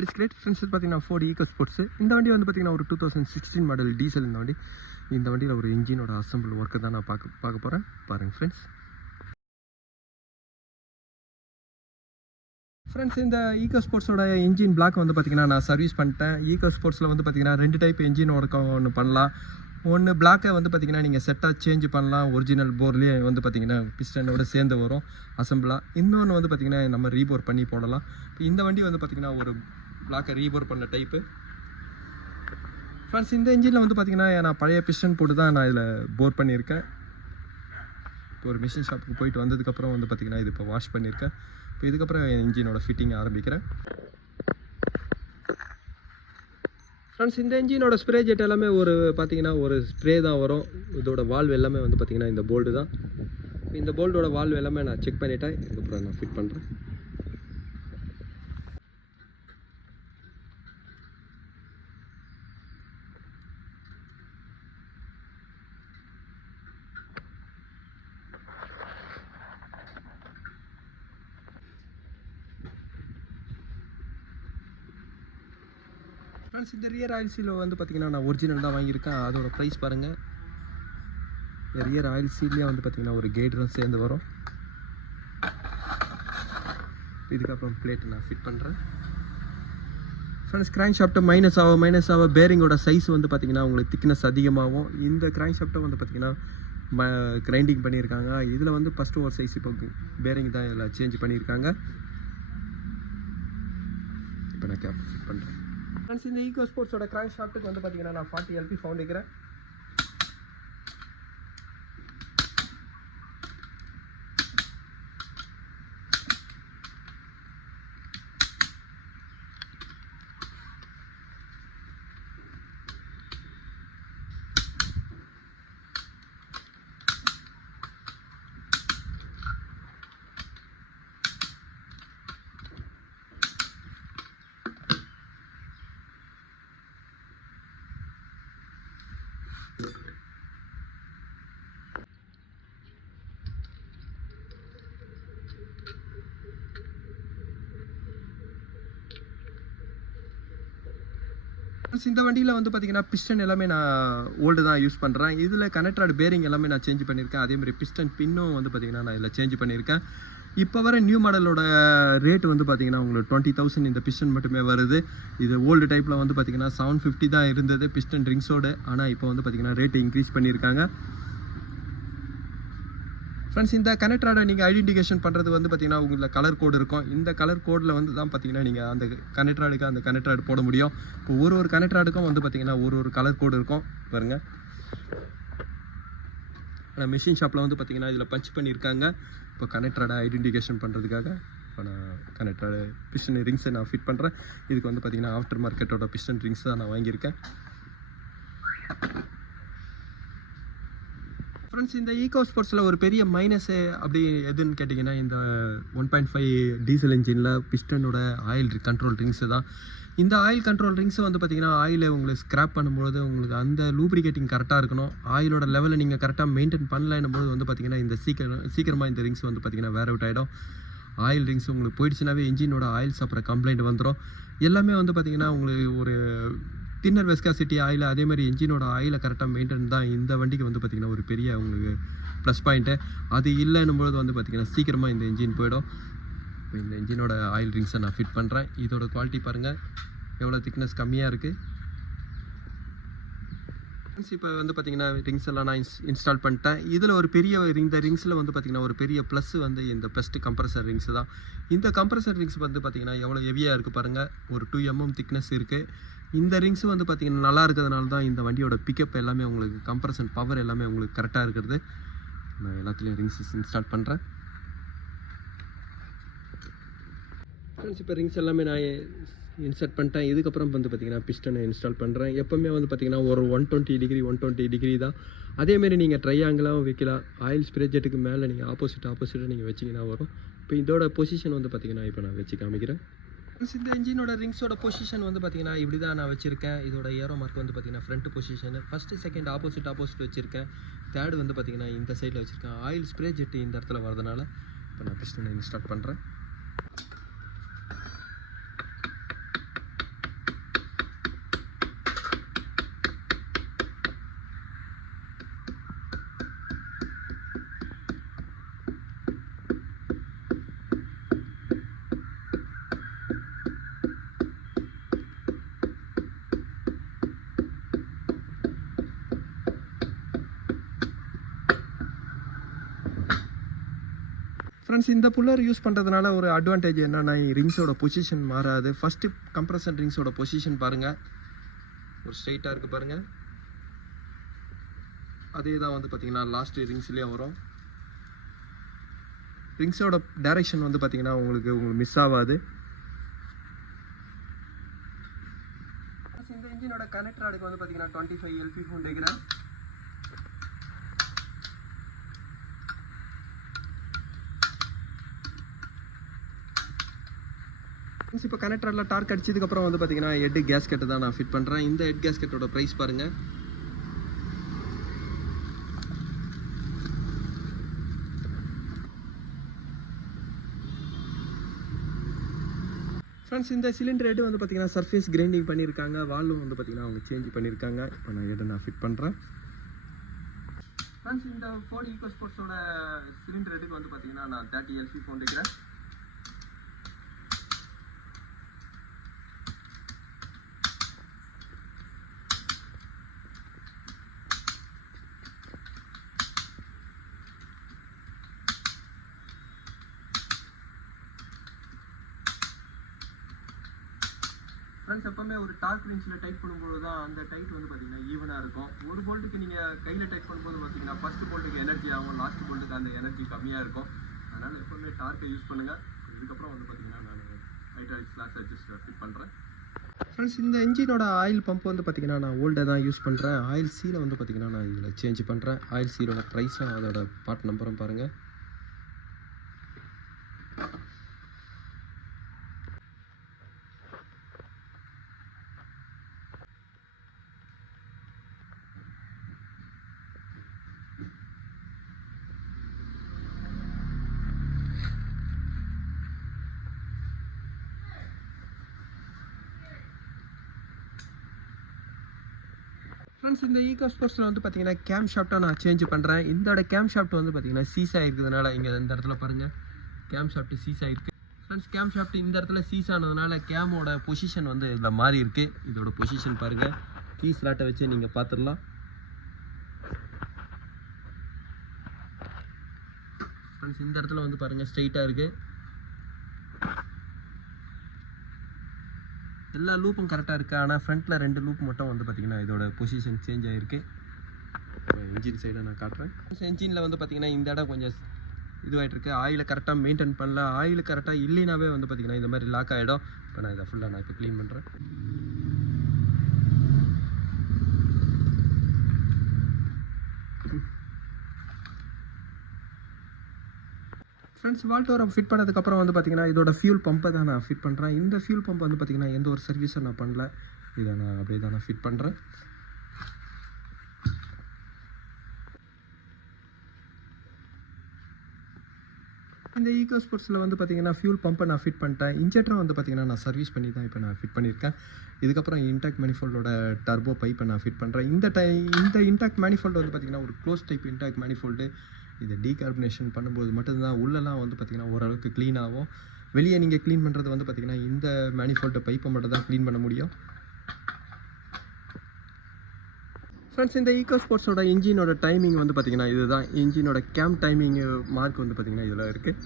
It's great friends. பார்த்தீங்கன்னா Ford Eco Sports இந்த வண்டி வந்து பார்த்தீங்கன்னா ஒரு 2016 மாடல் டீசல். இந்த வண்டியில் ஒரு இன்ஜினோட அசம்பிள் ஒர்க்கை தான் நான் பார்க்க போகிறேன். பாருங்கள் ஃப்ரெண்ட்ஸ் இந்த ஈகோ ஸ்போர்ட்ஸோட இன்ஜின் பிளாக் வந்து பார்த்திங்கன்னா நான் சர்வீஸ் பண்ணிட்டேன். ஈகோ ஸ்போர்ட்ஸில் வந்து பார்த்திங்கன்னா 2 டைப் இன்ஜின் ஒர்க்கம் ஒன்று பண்ணலாம். ஒன்று பிளாக்கை வந்து பார்த்திங்கன்னா நீங்கள் செட்டாக சேஞ்ச் பண்ணலாம். ஒரிஜினல் போர்லேயே வந்து பார்த்திங்கன்னா பிஸ்டனோட சேர்ந்து வரும் அசம்பிளாக. இன்னொன்று வந்து பார்த்திங்கன்னா நம்ம ரீபோர் பண்ணி போடலாம். இப்போ இந்த வண்டி வந்து பார்த்திங்கன்னா ஒரு பிளாக்கை ரீபோர் பண்ண டைப்பு. ஃப்ரெண்ட்ஸ் இந்த இன்ஜினில் வந்து பார்த்திங்கன்னா நான் பழைய பிஸ்டன் போட்டு தான் நான் இதில் போர் பண்ணியிருக்கேன். இப்போ ஒரு மிஷின் ஷாப்புக்கு போயிட்டு வந்ததுக்கப்புறம் வந்து பார்த்திங்கன்னா இது இப்போ வாஷ் பண்ணியிருக்கேன். இப்போ இதுக்கப்புறம் இன்ஜினோட ஃபிட்டிங் ஆரம்பிக்கிறேன். ஃப்ரெண்ட்ஸ் இந்த இன்ஜினோட ஸ்ப்ரே ஜெட் எல்லாமே ஒரு பார்த்திங்கன்னா ஒரு ஸ்ப்ரே தான் வரும். இதோட வால்வ் எல்லாமே வந்து பார்த்திங்கன்னா இந்த போல்டு தான். இந்த போல்டோட வால்வ் எல்லாமே நான் செக் பண்ணிவிட்டேன். இதுக்கப்புறம் நான் ஃபிட் பண்ணுறேன். ஃப்ரெண்ட்ஸ் இந்த ரியர் ஆயில் சீல் வந்து பார்த்திங்கன்னா நான் ஒரிஜினல் தான் வாங்கியிருக்கேன். அதோட ப்ரைஸ் பாருங்கள். ரியர் ஆயில் சீல்லேயே வந்து பார்த்திங்கன்னா ஒரு கேட்ரும் சேர்ந்து வரும். இதுக்கப்புறம் பிளேட்டை நான் ஃபிட் பண்ணுறேன். ஃப்ரெண்ட்ஸ் கிராங்க் ஷாஃப்ட்டை மைனஸ் ஆக பேரிங்கோட சைஸ் வந்து பார்த்திங்கன்னா உங்களுக்கு திக்னஸ் அதிகமாகும். இந்த கிராங்க் ஷாஃப்ட்டை வந்து பார்த்திங்கன்னா கிரைண்டிங் பண்ணியிருக்காங்க. இதில் வந்து ஃபஸ்ட்டு ஒரு சைஸ் இப்போ பேரிங் தான் இதில் சேஞ்ச் பண்ணியிருக்காங்க. இப்போ நான் கேப் ஃபிட் பண்ணுறேன். ஃப்ரெண்ட்ஸ் இந்த ஈகோ ஸ்போர்ட்ஸோட கிராங்க் ஷாஃப்ட்டுக்கு வந்து பார்த்திங்கன்னா நான் 40 LP ஃபவுண்ட் வைக்கிறேன். இந்த வண்டியில் வந்து பார்த்திங்கன்னா பிஸ்டன் எல்லாமே நான் ஓல்டு தான் யூஸ் பண்ணுறேன். இதில் கனெக்டட் பேரிங் எல்லாமே நான் சேஞ்ச் பண்ணியிருக்கேன். அதேமாதிரி பிஸ்டன் பின்னும் வந்து பார்த்திங்கன்னா நான் இதில் சேஞ்ச் பண்ணியிருக்கேன். இப்போ வர நியூ மாடலோட ரேட் வந்து பார்த்திங்கன்னா உங்களுக்கு 20,000 இந்த பிஸ்டன் மட்டுமே வருது. இது ஓல்டு டைப்பில் வந்து பார்த்திங்கன்னா 750 தான் இருந்தது பிஸ்டன் ரிங்ஸோடு. ஆனால் இப்போ வந்து பார்த்திங்கன்னா ரேட்டு இன்க்ரீஸ் பண்ணியிருக்காங்க. ஃப்ரெண்ட்ஸ் இந்த கனெக்டரோட நீங்கள் ஐடென்டிஃபிகேஷன் பண்ணுறது வந்து பார்த்திங்கன்னா உங்களுக்கு கலர் கோடு இருக்கும். இந்த கலர் கோடில் வந்து தான் பார்த்திங்கன்னா நீங்கள் அந்த கனெக்டராடுக்கு அந்த கனெக்டராடு போட முடியும். இப்போ ஒரு கனெக்டராடுக்கும் வந்து பார்த்திங்கன்னா ஒரு கலர் கோடு இருக்கும் பாருங்கள். ஆனால் மிஷின் ஷாப்பில் வந்து பார்த்திங்கன்னா இதில் பஞ்ச் பண்ணியிருக்காங்க. இப்போ கனெக்டரோட ஐடென்டிஃபிகேஷன் பண்ணுறதுக்காக இப்போ நான் கனெக்டரோட பிஸ்டன் ரிங்ஸை நான் ஃபிட் பண்ணுறேன். இதுக்கு வந்து பார்த்திங்கன்னா ஆஃப்டர் மார்க்கெட்டோட பிஸ்டன் ரிங்ஸ் தான் நான் வாங்கியிருக்கேன். ஃப்ரெண்ட்ஸ் இந்த ஈகோ ஸ்போர்ட்ஸில் ஒரு பெரிய மைனஸு அப்படி எதுன்னு கேட்டிங்கன்னா இந்த 1.5 டீசல் இன்ஜினில் பிஸ்டனோட ஆயில் கண்ட்ரோல் ரிங்ஸு தான். இந்த ஆயில் கண்ட்ரோல் ரிங்ஸை வந்து பார்த்திங்கன்னா ஆயிலை உங்களுக்கு ஸ்க்ராப் பண்ணும்போது உங்களுக்கு அந்த லூப்ரிகேட்டிங் கரெக்டாக இருக்கணும். ஆயிலோட லெவலில் நீங்கள் கரெக்டாக மெயின்டைன் பண்ணலைன்னும் போது வந்து பார்த்திங்கன்னா இந்த சீக்கிரமாக இந்த ரிங்ஸ் வந்து பார்த்திங்கன்னா வேர் அவுட் ஆகிடும். ஆயில் ரிங்ஸ் உங்களுக்கு போயிடுச்சுனாவே இன்ஜினோட ஆயில் சாப்பிட்ற கம்ப்ளைண்ட் வந்துடும். எல்லாமே வந்து பார்த்திங்கன்னா உங்களுக்கு ஒரு தின்னர் வெஸ்காசிட்டி ஆயில் அதேமாதிரி இன்ஜினோட ஆயிலை கரெக்டாக மெயின்டைன் தான் இந்த வண்டிக்கு வந்து பார்த்திங்கன்னா ஒரு பெரிய உங்களுக்கு ப்ளஸ் பாயிண்ட்டு. அது இல்லைன்னும்போது வந்து பார்த்திங்கன்னா சீக்கிரமாக இந்த இன்ஜின் போயிடும். இப்போ இந்த இன்ஜினோட ஆயில் ரிங்ஸை நான் ஃபிட் பண்ணுறேன். இதோட குவாலிட்டி பாருங்கள் எவ்வளோ திக்னஸ் கம்மியாக இருக்குது. இப்போ வந்து பார்த்திங்கன்னா ரிங்ஸ் எல்லாம் நான் இன்ஸ்டால் பண்ணிட்டேன். இதில் ஒரு பெரிய இந்த ரிங்ஸில் வந்து பார்த்திங்கன்னா ஒரு பெரிய ப்ளஸ் வந்து இந்த பெஸ்ட்டு கம்ப்ரஸர் ரிங்ஸ் தான். இந்த கம்ப்ரஸர் ரிங்ஸ் வந்து பார்த்திங்கன்னா எவ்வளோ ஹெவியாக இருக்குது பாருங்கள். ஒரு 2 mm திக்னஸ் இருக்குது. இந்த ரிங்ஸு வந்து பார்த்திங்கன்னா நல்லா இருக்கிறதுனால தான் இந்த வண்டியோட பிக்கப் எல்லாமே உங்களுக்கு கம்ப்ரஷன் பவர் எல்லாமே உங்களுக்கு கரெக்டாக இருக்கிறது. நான் எல்லாத்துலேயும் ரிங்ஸஸ் இன்ஸ்டால் பண்ணுறேன். ஃப்ரெண்ட்ஸ் இப்போ ரிங்ஸ் எல்லாமே நான் இன்ஸ்டால் பண்ணிட்டேன். இதுக்கப்புறம் வந்து பார்த்திங்கன்னா பிஸ்டனை இன்ஸ்டால் பண்ணுறேன். எப்போவுமே வந்து பார்த்திங்கன்னா ஒரு 120 டிகிரி தான். அதேமாரி நீங்கள் ட்ரையாங்கிளாகவும் வைக்கலாம். ஆயில் ஸ்ப்ரே ஜெட்டுக்கு மேலே நீங்கள் ஆப்போசிட்டாக நீங்கள் வச்சிங்கன்னா வரும். இப்போ இதோட பொசிஷன் வந்து பார்த்திங்கன்னா இப்போ நான் வச்சு காமிக்கிறேன். இந்த இன்ஜினோட ரிங்ஸோட பொசிஷன் வந்து பார்த்திங்கன்னா இப்படி தான் நான் வச்சுருக்கேன். இதோட ஏரோ மார்க் வந்து பார்த்திங்கன்னா front position. First second opposite வச்சுருக்கேன். தேர்டு வந்து பார்த்திங்கன்னா இந்த சைடில் வச்சுருக்கேன். ஆயில் ஸ்ப்ரே ஜெட்டு இந்த இடத்துல வரதுனால இப்போ நான் பிஸ்டனை இன்ஸ்டால் பண்ணுறேன். ஃப்ரெண்ட்ஸ் இந்த புல்லர் யூஸ் பண்ணுறதுனால ஒரு அட்வான்டேஜ் என்னன்னா ரிங்ஸோட பொசிஷன் மாறாது. ஃபஸ்ட்டு கம்ப்ரஷன் ரிங்ஸோட பொசிஷன் பாருங்கள், ஒரு ஸ்ட்ரைட்டாக இருக்குது பாருங்கள். அதே தான் வந்து பார்த்திங்கன்னா லாஸ்ட்டு ரிங்ஸ்லேயே வரும். ரிங்ஸோட டைரெக்ஷன் வந்து பார்த்திங்கன்னா உங்களுக்கு மிஸ் ஆகாது. இந்த இன்ஜினோட கனெக்டர் அடுக்கு வந்து பார்த்திங்கன்னா 25 LP ஃபோன் எடுக்கிறேன். இப்போ கனெக்டரில் டார்க் அடிச்சதுக்கப்புறம் வந்து பார்த்திங்கன்னா ஹெட் கேஸ்கெட்டு தான் நான் ஃபிட் பண்ணுறேன். இந்த ஹெட் கேஸ்கெட்டோட ப்ரைஸ் பாருங்கள். ஃப்ரெண்ட்ஸ் இந்த சிலிண்டர் ஹெட் வந்து பார்த்திங்கன்னா சர்ஃபேஸ் கிரைண்டிங் பண்ணியிருக்காங்க. வால்வும் வந்து பார்த்திங்கன்னா அவங்க சேஞ்ச் பண்ணியிருக்காங்க. இப்போ நான் ஹெட்டை நான் ஃபிட் பண்ணுறேன். ஃப்ரெண்ட்ஸ் இந்த ஃபோர்ட் ஈகோ ஸ்போர்ட்ஸோட சிலிண்டர் ஹெட்டுக்கு வந்து பார்த்திங்கன்னா நான் 30 LP ஃபோன் எடுக்கிறேன். ஃப்ரெண்ட்ஸ் எப்போவுமே ஒரு டார்க் ரிங்ஸில் டைட் பண்ணும்போது தான் அந்த டைட் வந்து பார்த்திங்கன்னா ஈவனாக இருக்கும். ஒரு போல்ட்டுக்கு நீங்கள் கையில் டைட் பண்ணும்போது பார்த்திங்கன்னா ஃபஸ்ட்டு போல்ட்டுக்கு எனர்ஜி ஆகும், லாஸ்ட் போல்ட்டுக்கு அந்த எனர்ஜி கம்மியாக இருக்கும். அதனால் எப்போவுமே டார்க்கை யூஸ் பண்ணுங்கள். இதுக்கப்புறம் வந்து பார்த்திங்கன்னா நான் ஹைட்ராலிக் ஸ்லாஷ் அட்ஜஸ்டர் ஃபிட் பண்ணுறேன். ஃப்ரெண்ட்ஸ் இந்த இன்ஜினோட ஆயில் பம்ப் வந்து பார்த்திங்கன்னா நான் ஓல்டை தான் யூஸ் பண்ணுறேன். ஆயில் சீலை வந்து பார்த்திங்கன்னா நான் இதில் சேஞ்ச் பண்ணுறேன். ஆயில் சீலோட ப்ரைஸும் அதோட பார்ட் நம்பரும் பாருங்கள். ஃப்ரெண்ட்ஸ் இந்த ஈகோ ஸ்போர்ட்ஸில் வந்து பார்த்திங்கன்னா கேம் ஷாஃப்ட்டாக நான் சேஞ்ச் பண்ணுறேன். இதோட கேம் ஷாஃப்ட் வந்து பார்த்திங்கன்னா சீஸாக இருக்கிறதுனால இங்கே இந்த இடத்துல பாருங்கள் கேம் ஷாஃப்ட்டு சீஸாக இருக்குது. ஃப்ரெண்ட்ஸ் கேம் ஷாஃப்ட் இந்த இடத்துல சீஸ் ஆனதுனால கேமோட பொசிஷன் வந்து இதில் மாறி இருக்குது. இதோட பொசிஷன் பாருங்கள், கீ ஸ்லாட்டை வச்சு நீங்கள் பார்த்துடலாம். ஃப்ரெண்ட்ஸ் இந்த இடத்துல வந்து பாருங்கள் ஸ்ட்ரைட்டாக இருக்குது. எல்லா லூப்பும் கரெக்டாக இருக்குது. ஆனால் ஃப்ரண்ட்டில் 2 லூப் மட்டும் வந்து பார்த்திங்கன்னா இதோட பொசிஷன் சேஞ்ச் ஆகிருக்கு. இன்ஜின் சைடை நான் காட்டுறேன். இன்ஜினில் வந்து பார்த்திங்கன்னா இந்த இடம் கொஞ்சம் இதுவாகிட்டுருக்கு. ஆயிலை கரெக்டாக மெயின்டைன் பண்ணல. ஆயில் கரெக்டாக இல்லைனாவே வந்து பார்த்திங்கன்னா இந்த மாதிரி லாக் ஆகிடும். இப்போ நான் இதை ஃபுல்லாக நான் இப்போ க்ளீன் பண்ணுறேன். ஃப்ரெண்ட்ஸ் வால்டோரம் ஃபிட் பண்ணதுக்கப்புறம் வந்து பார்த்திங்கன்னா இதோட ஃபியூல் பம்பை தான் நான் ஃபிட் பண்ணுறேன். இந்த ஃபியூல் பம்ப் வந்து பார்த்திங்கன்னா எந்த ஒரு சர்வீஸும் நான் பண்ணல. இதை நான் அப்படியே தான் நான் ஃபிட் பண்ணுறேன். இந்த ஈகோ ஸ்போர்ட்ஸில் வந்து பார்த்திங்கன்னா ஃபியூல் பம்பை நான் ஃபிட் பண்ணிட்டேன். இன்ஜெக்டரும் வந்து பார்த்திங்கன்னா நான் சர்வீஸ் பண்ணி தான் இப்போ நான் ஃபிட் பண்ணியிருக்கேன். இதுக்கப்புறம் இன்டாக் மேனிஃபோல்டோட டர்போ பைப்பை நான் ஃபிட் பண்ணுறேன். இந்த இன்டாக் மேனிஃபோல்டு வந்து பார்த்திங்கன்னா ஒரு க்ளோஸ் டைப் இன்டாக் மேனிஃபோல்டு. இதை டீகார்பனேஷன் பண்ணும்போது மட்டும்தான் உள்ளெல்லாம் வந்து பார்த்திங்கன்னா ஓரளவுக்கு க்ளீன் ஆகும். வெளியே நீங்கள் க்ளீன் பண்ணுறது வந்து பார்த்திங்கன்னா இந்த மேனிஃபோல்டு பைப்பை மட்டும் தான் க்ளீன் பண்ண முடியும். ஃப்ரெண்ட்ஸ் இந்த ஈகோ ஸ்போர்ட்ஸோட இன்ஜினோட டைமிங் வந்து பார்த்திங்கன்னா இதுதான். இன்ஜினோட கேம் டைமிங் மார்க் வந்து பார்த்திங்கன்னா இதில் இருக்குது.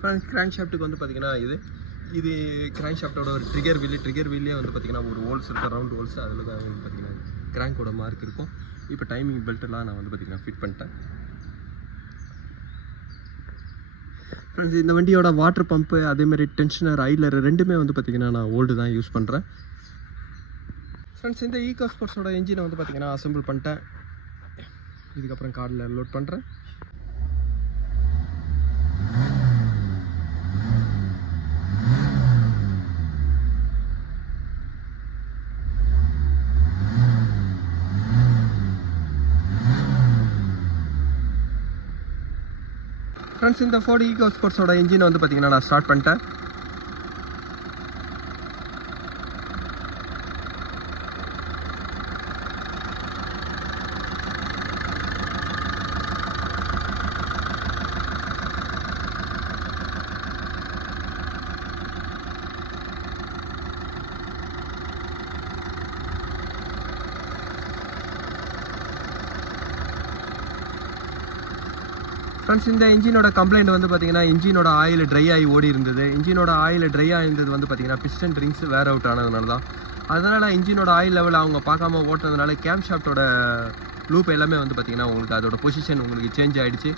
ஃப்ரெண்ட்ஸ் கிராங்க் ஷாஃப்ட்டுக்கு வந்து பார்த்திங்கன்னா இது கிராங்க் ஷாஃப்ட்டோட ஒரு ட்ரிகர் வீல்லே வந்து பார்த்திங்கன்னா ஒரு ஹோல்ஸ் இருக்கும், ரவுண்ட் ஹோல்ஸ். அதில் தான் வந்து பார்த்திங்கன்னா கிராங்கோட மார்க் இருக்கும். இப்போ டைமிங் பெல்ட்டெல்லாம் நான் வந்து பார்த்திங்கன்னா ஃபிட் பண்ணிட்டேன். ஃப்ரெண்ட்ஸ் இந்த வண்டியோட வாட்டர் பம்ப்பு அதேமாதிரி டென்ஷனர் ஆயிலர் ரெண்டுமே வந்து பார்த்திங்கன்னா நான் ஓல்டு தான் யூஸ் பண்ணுறேன். ஃப்ரெண்ட்ஸ் இந்த ஈகோ ஸ்போர்ட்ஸோட இன்ஜினை வந்து பார்த்திங்கன்னா அசம்பிள் பண்ணிட்டேன். இதுக்கப்புறம் கார்டில் லோட் பண்ணுறேன். ஃப்ரெண்ட்ஸ் இந்த ஃபோர்ட் ஈகோ ஸ்போர்ட்ஸோட இன்ஜினை வந்து பார்த்திங்கன்னா நான் ஸ்டார்ட் பண்ணிட்டேன். ஃப்ரெண்ட்ஸ் இந்த இன்ஜினோட கம்ப்ளைண்ட் வந்து பார்த்தீங்கன்னா இன்ஜினோட ஆயில் ட்ரை ஆகி ஓடி இருந்தது. இன்ஜினோட ஆயில் ட்ரை ஆகிருந்தது வந்து பார்த்தீங்கன்னா பிஸ்டன் ரிங்ஸ் வேர் அவுட் ஆனதுனால தான். அதனால் இன்ஜினோட ஆயில் லெவல் அவங்க பார்க்காம ஓட்டுறதுனால கேம் ஷாஃப்ட்டோட லூப் எல்லாமே வந்து பார்த்தீங்கன்னா உங்களுக்கு அதோட பொசிஷன் உங்களுக்கு சேஞ்ச் ஆகிடுச்சு.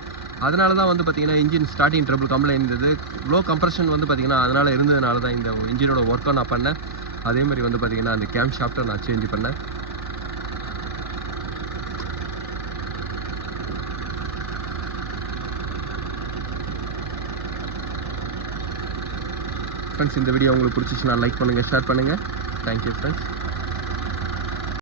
அதனால தான் வந்து பார்த்தீங்கன்னா இன்ஜின் ஸ்டார்டிங் ட்ரபிள் கம்ப்ளைண்ட் இருந்தது. லோ கம்ப்ரெஷன் வந்து பார்த்தீங்கன்னா அதனால் இருந்ததுனால தான் இந்த இன்ஜினோட ஒர்க்கை நான் பண்ணேன். அதே மாதிரி வந்து பார்த்தீங்கன்னா அந்த கேம் ஷாஃப்ட்டை நான் சேஞ்ச் பண்ணேன். ஃப்ரெண்ட்ஸ் இந்த வீடியோ உங்களுக்கு பிடிச்சிச்சுன்னா லைக் பண்ணுங்கள், ஷேர் பண்ணுங்கள். Thank you friends.